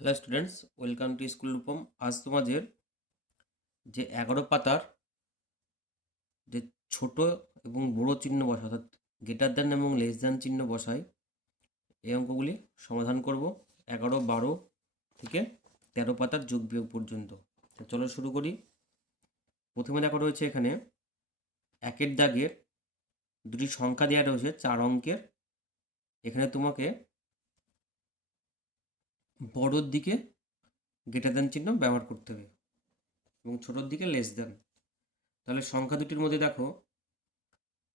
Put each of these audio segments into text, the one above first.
Hello students, welcome to school Rupam. আজ তোমাদের যে 11 পাতার যে ছোট এবং বড় চিহ্ন বসা, অর্থাৎ গ্রেটার দ্যান এবং লেস দ্যান চিহ্ন বসায় এই অঙ্কগুলি সমাধান করব 11, 12 থেকে 13 পাতার যোগ বিয়োগ পর্যন্ত। তো চলো শুরু করি। প্রথমে দেখো রয়েছে এখানে একের দাগের দুটি সংখ্যা দেওয়া রয়েছে 4 অঙ্কের। এখানে তোমাকে বড়োর দিকে গ্রেটার দ্যান চিহ্ন ব্যবহার করতে হবে এবং ছোটোর দিকে লেস দ্যান। তাহলে সংখ্যা দুটির মধ্যে দেখো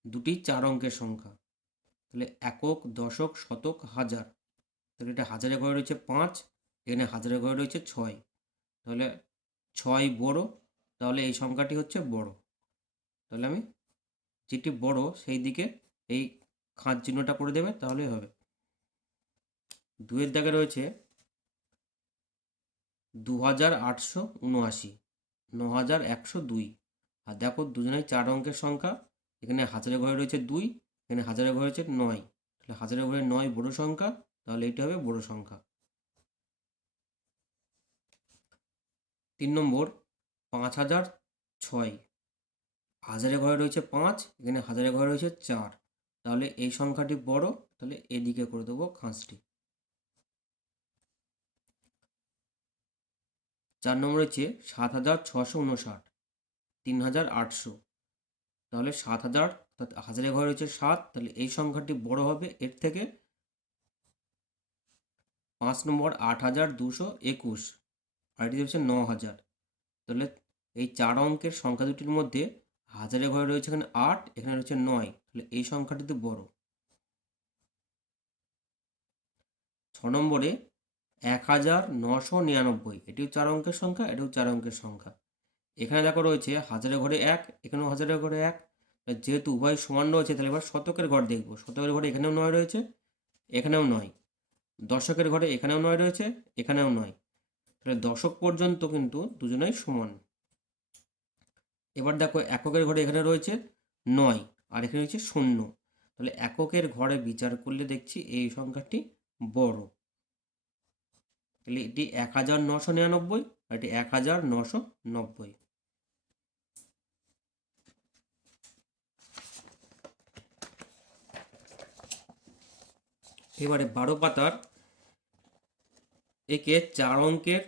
দুটি 4 অঙ্কের সংখ্যা, তাহলে একক, দশক, শতক, হাজার। তাহলে এটা হাজারে ঘরে রয়েছে 5, এখানে হাজারে ঘরে রয়েছে 6। তাহলে 6 বড়, তাহলে এই সংখ্যাটি হচ্ছে বড়। তাহলে আমি যেটি বড় সেই দিকে এই খাঁজ চিহ্নটা করে দেবে, তাহলেই হবে। 2-এর দাগে রয়েছে 2879, 9102। আর দেখো দুজনেই 4 অঙ্কের সংখ্যা, এখানে হাজারে ঘরে রয়েছে 2, এখানে হাজারে ঘরে রয়েছে 9। তাহলে হাজারে ঘরে 9 বড় সংখ্যা, তাহলে এটি হবে বড় সংখ্যা। 3 নম্বর 5006, হাজারে ঘরে রয়েছে 5, এখানে হাজারে ঘরে রয়েছে 4। তাহলে এই সংখ্যাটি বড়, তাহলে এদিকে করে দেবো খাঁজটি। 4 নম্বর হচ্ছে 7659, 3800। তাহলে 7000, অর্থাৎ হাজারে ঘরে রয়েছে 7, তাহলে এই সংখ্যাটি বড় হবে এর থেকে। 5 নম্বর 8221, আর এটি হচ্ছে 9000। তাহলে এই 4 অঙ্কের সংখ্যা দুটির মধ্যে হাজারে ঘরে রয়েছে এখানে 8, এখানে রয়েছে 9, তাহলে এই সংখ্যাটি তো বড়। 6 নম্বরে 1999, এটিও 4 অঙ্কের সংখ্যা, এটিও 4 অঙ্কের সংখ্যা। এখানে দেখো রয়েছে হাজারে ঘরে 1, এখানেও হাজারে ঘরে 1। যেহেতু উভয় সমান রয়েছে, তাহলে এবার শতকের ঘর দেখব। শতকের ঘরে এখানেও 9 রয়েছে, এখানেও 9। দশকের ঘরে এখানেও 9 রয়েছে, এখানেও 9। তাহলে দশক পর্যন্ত কিন্তু দুজনেই সমান। এবার দেখো এককের ঘরে এখানে রয়েছে 9, আর এখানে রয়েছে 0। তাহলে এককের ঘরে বিচার করলে দেখছি এই সংখ্যাটি বড়। তাহলে এটি 1999, আর এটি 1990। এবারে 12 পাতার একে 4 অঙ্কের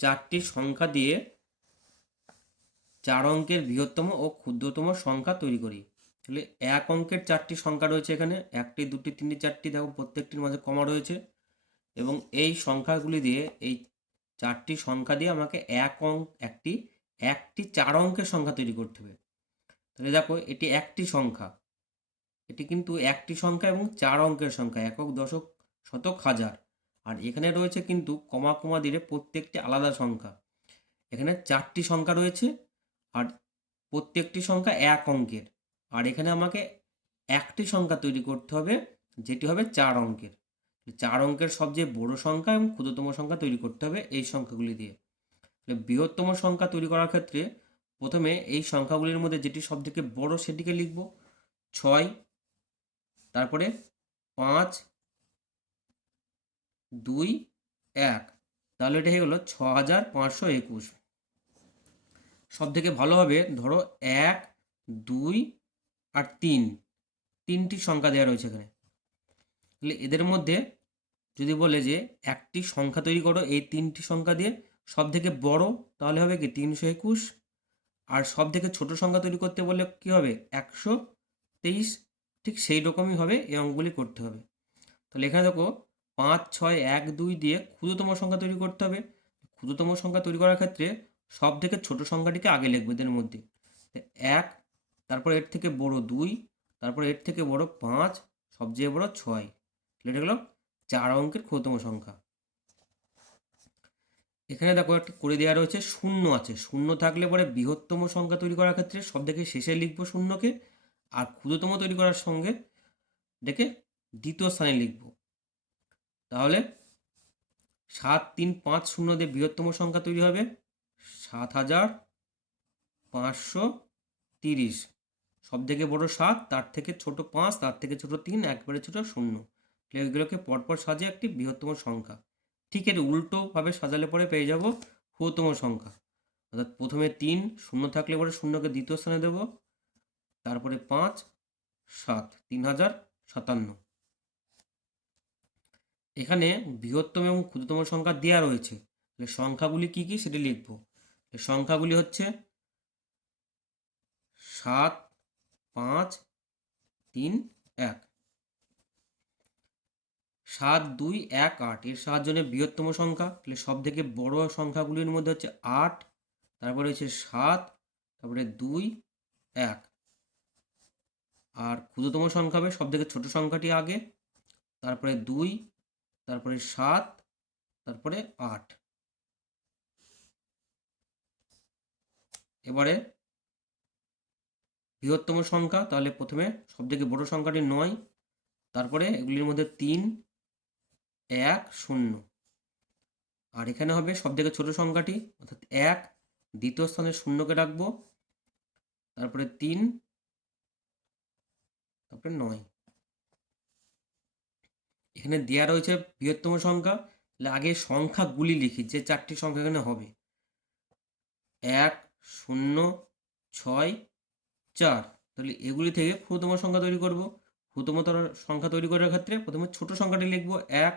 4টি সংখ্যা দিয়ে 4 অঙ্কের বৃহত্তম ও ক্ষুদ্রতম সংখ্যা তৈরি করি। তাহলে 1 অঙ্কের 4টি সংখ্যা রয়েছে এখানে, 1টি, 2টি, 3টি, 4টি। দেখো প্রত্যেকটির মাঝে কমা রয়েছে, এবং এই সংখ্যাগুলি দিয়ে, এই 4টি সংখ্যা দিয়ে আমাকে একটি 4 অঙ্কের সংখ্যা তৈরি করতে হবে। তাহলে দেখো এটি একটি সংখ্যা, এটি কিন্তু একটি সংখ্যা এবং 4 অঙ্কের সংখ্যা, একক, দশক, শতক, হাজার। আর এখানে রয়েছে কিন্তু কমা কমা দিলে প্রত্যেকটি আলাদা সংখ্যা। এখানে 4টি সংখ্যা রয়েছে, আর প্রত্যেকটি সংখ্যা 1 অঙ্কের। আর এখানে আমাকে একটি সংখ্যা তৈরি করতে হবে, যেটি হবে 4 অঙ্কের। 4 অঙ্কের সবচেয়ে বড় সংখ্যা এবং ক্ষুদ্রতম সংখ্যা তৈরি করতে হবে এই সংখ্যাগুলি দিয়ে। বৃহত্তম সংখ্যা তৈরি করার ক্ষেত্রে প্রথমে এই সংখ্যাগুলির মধ্যে যেটি সবথেকে বড় সেটিকে লিখব 6, তারপরে 5, 2, 1। তাহলে এটা হয়ে গেল 6521। সব থেকে ভালো হবে ধরো 1, 2 আর 3, 3টি সংখ্যা দেওয়া রয়েছে এখানে। তাহলে এদের মধ্যে যদি বলে যে একটি সংখ্যা তৈরি করো এই 3টি সংখ্যা দিয়ে, সব থেকে বড় তাহলে হবে কি 321, আর সব থেকে ছোট সংখ্যা তৈরি করতে বললে কি হবে 123। ঠিক সেই রকমই হবে, এই অঙ্কগুলি করতে হবে। তাহলে এখানে দেখো 5, 6, 1, 2 দিয়ে ক্ষুদ্রতম সংখ্যা তৈরি করতে হবে। ক্ষুদ্রতম সংখ্যা তৈরি করার ক্ষেত্রে সব থেকে ছোট সংখ্যাটিকে আগে লিখবে এদের মধ্যে। 1, তারপর এর থেকে বড় 2, তারপর এর থেকে বড় 5, সবচেয়ে বড় 6। এটা হলো 4 অঙ্কের ক্ষুদ্রতম সংখ্যা। এখানে দেখো একটা করে দেওয়া রয়েছে, শূন্য আছে। শূন্য থাকলে পরে বৃহত্তম সংখ্যা তৈরি করার ক্ষেত্রে সব থেকে শেষে লিখবো শূন্যকে, আর ক্ষুদ্রতম তৈরি করার সঙ্গে দেখে দ্বিতীয় স্থানে লিখব। তাহলে 7, 3, 5, 0 দিয়ে বৃহত্তম সংখ্যা তৈরি হবে 7530। সব থেকে বড় 7, তার থেকে ছোট 5, তার থেকে ছোট 3, একবারে ছোট 0। এগুলোকে পরপর সাজিয়ে একটি বৃহত্তম সংখ্যা। ঠিক এর উল্টোভাবে সাজালে পরে পেয়ে যাব ক্ষুদ্রতম সংখ্যা। অর্থাৎ প্রথমে 3 শূন্য থাকলে পরে শূন্যকে দ্বিতীয় স্থানে দেব, তারপরে 5 7 3057। এখানে বৃহত্তম এবং ক্ষুদ্রতম সংখ্যা দেওয়া রয়েছে, তাহলে সংখ্যাগুলি কি কি সেটি লিখব। সংখ্যাগুলি হচ্ছে 7 5 3 1। 7 2 1 8 এর সাহায্যে বৃহত্তম সংখ্যা, তাহলে সব থেকে বড় সংখ্যাগুলির মধ্যে হচ্ছে 8, তারপরে হচ্ছে 7, তারপরে 2 1। আর ক্ষুদ্রতম সংখ্যা হবে সব থেকে ছোট সংখ্যাটি আগে, তারপরে 2, তারপরে 7, তারপরে 8। এবারে বৃহত্তম সংখ্যা, তাহলে প্রথমে সব থেকে বড় সংখ্যাটি 9, তারপরে এগুলির মধ্যে 3 1 0। আর এখানে হবে সব থেকে ছোট সংখ্যাটি অর্থাৎ 1, দ্বিতীয় স্থানে শূন্যকে রাখবো, তারপরে 3, তারপরে 9। এখানে দেওয়া রয়েছে বৃহত্তম সংখ্যা, তাহলে আগে সংখ্যাগুলি লিখি, যে 4টি সংখ্যা এখানে হবে 1 0 6 4। তাহলে এগুলি থেকে ক্ষুদ্রতম সংখ্যা তৈরি করব। ক্ষুদ্রতম সংখ্যা তৈরি করার ক্ষেত্রে প্রথমে ছোট সংখ্যাটি লিখব 1,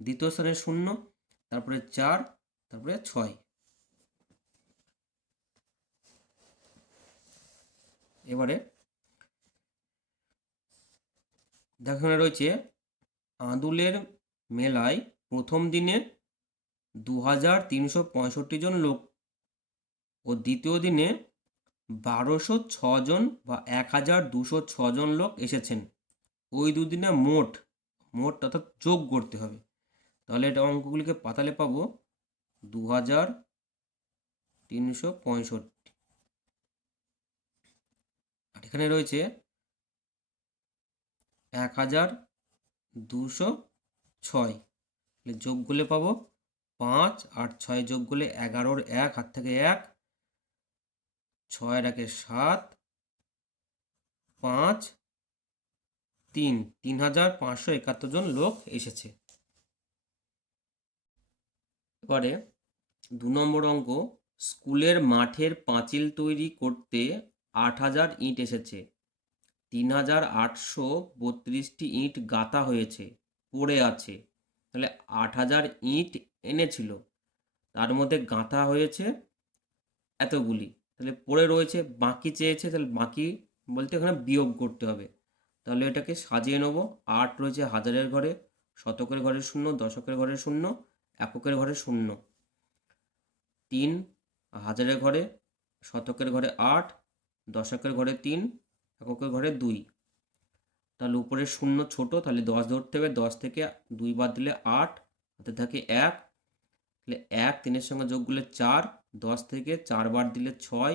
দ্বিতীয় স্থানে 0, তারপরে 4, তারপরে 6। এবারে দেখানো রয়েছে আঁদুলের মেলায় প্রথম দিনে 2365 জন লোক ও দ্বিতীয় দিনে 1206 জন বা 1206 জন লোক এসেছেন। ওই দুদিনে মোট অর্থাৎ যোগ করতে হবে। তাহলে এটা অঙ্কগুলিকে পাতালে পাবো 2365। আর এখানে রয়েছে 1206, যোগ করলে পাবো 5 আর 6 যোগ করলে 11, 1 হাত থেকে 1, 6 1 7, 5 3, 3571 জন লোক এসেছে। এবারে 2 নম্বর অঙ্ক, স্কুলের মাঠের পাঁচিল তৈরি করতে 8000 ইট এসেছে, 3832টি ইট গাঁথা হয়েছে, পড়ে আছে। তাহলে 8000 ইট এনেছিল, তার মধ্যে গাঁথা হয়েছে এতগুলি, তাহলে পড়ে রয়েছে বাকি চেয়েছে, তাহলে বাকি বলতে এখানে বিয়োগ করতে হবে। তাহলে এটাকে সাজিয়ে নেব। 8 রয়েছে হাজারের ঘরে, শতকের ঘরে 0, দশকের ঘরে 0, এককের ঘরে 0। 3 হাজারের ঘরে, শতকের ঘরে 8, দশকের ঘরে 3, এককের ঘরে 2। তাহলে উপরে 0 ছোট, তাহলে 10 ধরতে হবে, 10 থেকে 2 বাদ দিলে 8, হাতে থাকে 1, তাহলে 1 3-এর সঙ্গে যোগ করলে 4, 10 থেকে 4 বাদ দিলে 6,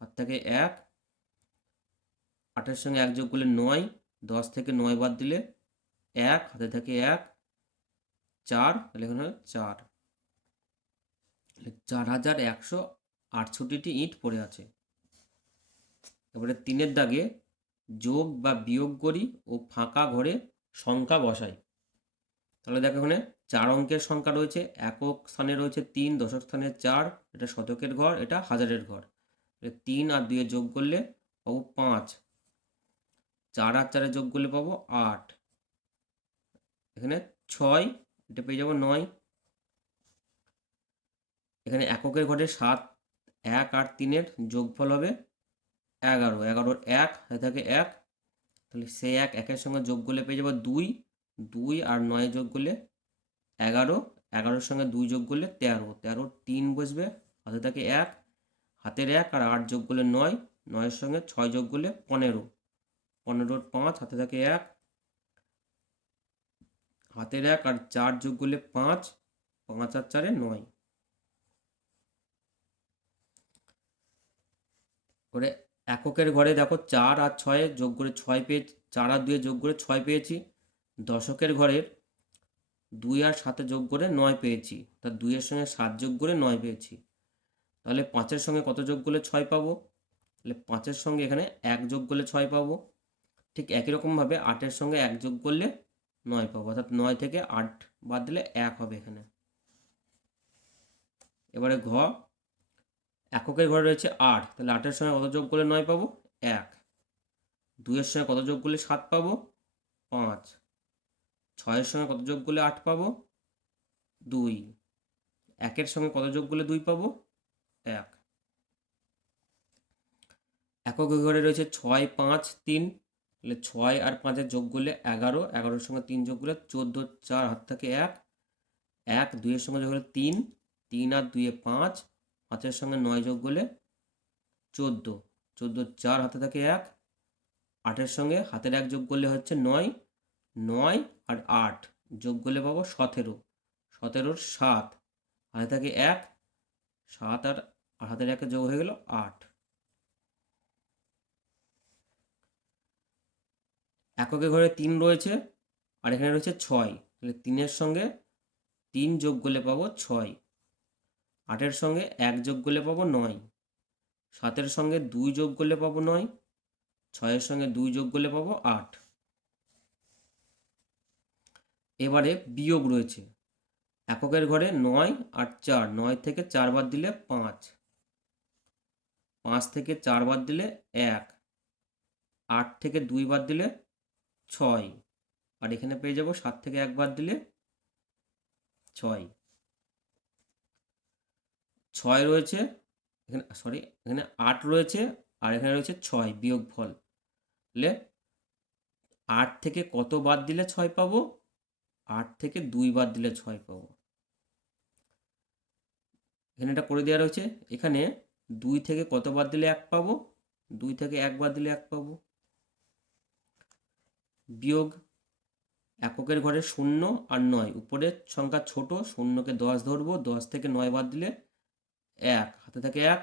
হাত থেকে 1, 8-এর সঙ্গে 1 যোগ করলে 9, 10 থেকে 9 বাদ দিলে 1, হাতে থাকে 1, 4, তাহলে এখানে 4। 4168টি ইট পড়ে আছে। এবারে 3-এর দাগে যোগ বা বিয়োগ করি ও ফাঁকা ঘরে সংখ্যা বসাই। তাহলে দেখো এখানে 4 অঙ্কের সংখ্যা রয়েছে, একক স্থানে রয়েছে 3, দশক স্থানে 4, এটা শতকের ঘর, এটা হাজারের ঘর। 3 আর 2 যোগ করলে পাবো 5, 4 আর 4 যোগ করলে পাবো 8, এখানে 6, এটা পেয়ে যাবো 9। এখানে এককের ঘরে 7, 1 আর 3-এর যোগফল হবে 11, 11-র 1 হাতে থাকে 1, তাহলে সেই 1 1-এর সঙ্গে যোগ করলে পেয়ে যাবো 2, 2 আর 9 যোগ করলে 11, 11-র সঙ্গে 2 যোগ করলে 13, 13-র 3 বসবে, হাতে থাকে 1, হাতের 1 আর 8 যোগ করলে 9, 9-এর সঙ্গে 6 যোগ করলে 15, 15-র 5 হাতে থাকে 1, হাতের 1 আর 4 যোগ করলে 5, 5 আর 4-এ 9। করে এককের ঘরে দেখো 4 আর 6 যোগ করে 6 পেয়েছি, 4 আর 2 যোগ করে 6 পেয়েছি। দশকের ঘরের 2 আর 7 যোগ করে 9 পেয়েছি, তার 2-এর সঙ্গে 7 যোগ করে 9 পেয়েছি। তাহলে 5-এর সঙ্গে কত যোগ করলে 6 পাবো? তাহলে 5-এর সঙ্গে এখানে 1 যোগ করলে 6 পাবো। ঠিক একই রকমভাবে 8-এর সঙ্গে 1 যোগ করলে 9 পাবো, অর্থাৎ 9 থেকে 8 বাদ দিলে 1 হবে এখানে। এবারে ঘ, এককের ঘরে রয়েছে 8, তাহলে 8-এর সঙ্গে কত যোগ করলে 9 পাবো? 1। 2-এর সঙ্গে কত যোগ করলে 7 পাবো? 5। 6-এর সঙ্গে কত যোগ করলে 8 পাবো? 2। 1-এর সঙ্গে কত যোগ করলে 2 পাবো? 1। একক ঘরে রয়েছে 6, 5, 3, তাহলে 6 আর 5-এর যোগ করলে 11, 11-এর সঙ্গে 3 যোগ করলে 14, 4 হাত থেকে 1, 1, 2-এর সঙ্গে যোগ করলে 3, 3 আর 2-এ 5, 5-এর সঙ্গে 9 যোগ করলে 14, 14, 4 হাতে থাকে 1, 8-এর সঙ্গে হাতের 1 যোগ করলে হচ্ছে 9, 9 আর 8 যোগ করলে পাবো 17, 17-র 7 হাতে থাকে 1, 7 আর হাতের 1 যোগ হয়ে গেল 8। এককে ঘরে 3 রয়েছে আর এখানে রয়েছে 6, তাহলে 3-এর সঙ্গে 3 যোগ করলে পাবো 6, 8-এর সঙ্গে 1 যোগ করলে পাবো 9, 7-এর সঙ্গে 2 যোগ করলে পাবো 9, 6-এর সঙ্গে 2 যোগ করলে পাবো 8। এবারে বিয়োগ রয়েছে, এককের ঘরে 9 আর 4, 9 থেকে 4 বাদ দিলে 5, 5 থেকে 4 বাদ দিলে 1, 8 থেকে 2 বাদ দিলে 6, আর এখানে পেয়ে যাব 7 থেকে 1 বাদ দিলে 6। 6 রয়েছে এখানে, এখানে 8 রয়েছে আর এখানে রয়েছে 6 বিয়োগ ফল, তাহলে 8 থেকে কত বাদ দিলে 6 পাবো? 8 থেকে 2 বাদ দিলে 6 পাবো। এখানে এটা করে দেওয়া রয়েছে, এখানে 2 থেকে কত বাদ দিলে 1 পাবো? 2 থেকে 1 বাদ দিলে 1 পাবো। বিয়োগ, এককের ঘরে 0 আর 9, উপরের সংখ্যা ছোট, 0-কে 10 ধরবো, 10 থেকে 9 বাদ দিলে 1, হাতে থাকে 1,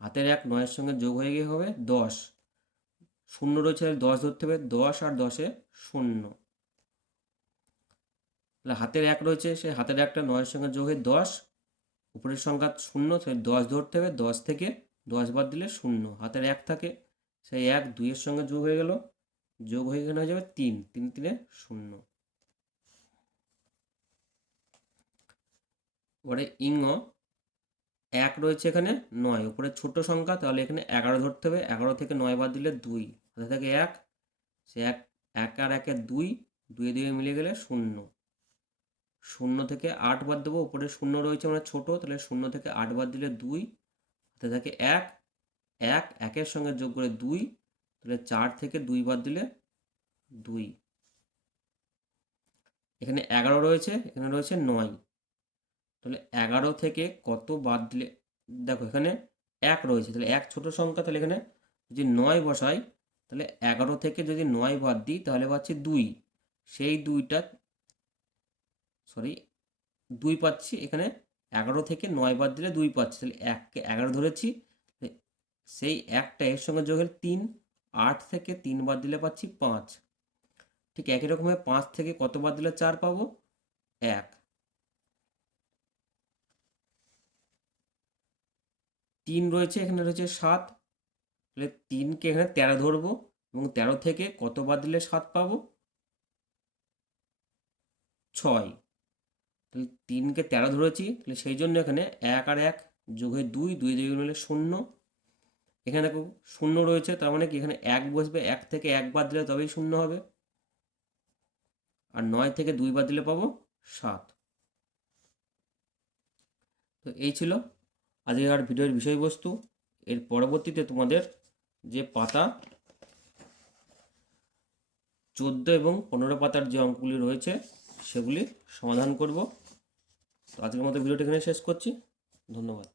হাতের 1 9-এর সঙ্গে যোগ হয়ে গিয়ে হবে 10, 0 রয়েছে 10 ধরতে হবে, 10 আর 10-এ 0, তাহলে হাতের 1 রয়েছে, সেই হাতের 1টা 9-এর সঙ্গে যোগ হয়ে 10, উপরের সংখ্যা 0, সেই 10 ধরতে হবে, 10 থেকে 10 বাদ দিলে 0, হাতের 1 থাকে, সেই 1 2-এর সঙ্গে যোগ হয়ে গেল, যোগ হয়ে গেলে হয়ে যাবে 3, 3 3-এ 0। এবারে ইঙ্গ, 1 রয়েছে এখানে 9, উপরে ছোট সংখ্যা, তাহলে এখানে 11 ধরতে হবে, 11 থেকে 9 বাদ দিলে 2, হাতে থাকে 1, সে 1 আর 1-এ 2, 2 2 মিলে গেলে 0, 0 থেকে 8 বাদ দেবো, উপরে 0 রয়েছে মানে ছোট, তাহলে 0 থেকে 8 বাদ দিলে 2, হাতে থাকে 1, 1 1-এর সঙ্গে যোগ করে 2, তাহলে 4 থেকে 2 বাদ দিলে 2। এখানে 11 রয়েছে, এখানে রয়েছে 9, তাহলে 11 থেকে কত বাদ দিলে, দেখো এখানে 1 রয়েছে, তাহলে 1 ছোট সংখ্যা, তাহলে এখানে যদি 9 বসাই, তাহলে 11 থেকে যদি 9 বাদ দিই তাহলে পাচ্ছি 2, সেই 2টা 2 পাচ্ছি, এখানে 11 থেকে 9 বাদ দিলে 2 পাচ্ছি, তাহলে 1-কে 11 ধরেছি, সেই 1টা এর সঙ্গে যোগ হলে 3, 8 থেকে 3 বাদ দিলে পাচ্ছি 5, ঠিক একই রকমভাবে 5 থেকে কত বাদ দিলে 4 পাবো? 1। 3 রয়েছে, এখানে রয়েছে 7, তাহলে 3-কে এখানে 13 ধরবো, এবং 13 থেকে কত বাদ দিলে 7 পাবো? 6, তাহলে 3-কে 13 ধরেছি, তাহলে সেই জন্য এখানে 1 আর 1 যোগ হয়ে 2, 2 2 মিলে 0, এখানে দেখো 0 রয়েছে, তার মানে কি এখানে 1 বসবে, 1 থেকে 1 বাদ দিলে তবেই 0 হবে, আর 9 থেকে 2 বাদ দিলে পাবো 7। তো এই ছিল আজকের ভিডিওর বিষয়বস্তু। এর পরবর্তীতে তোমাদের যে পাতা 14 এবং 15 পাতার যে অঙ্কগুলি রয়েছে সেগুলি সমাধান করব। তো আজকের মতো ভিডিওটি এখানে শেষ করছি, ধন্যবাদ।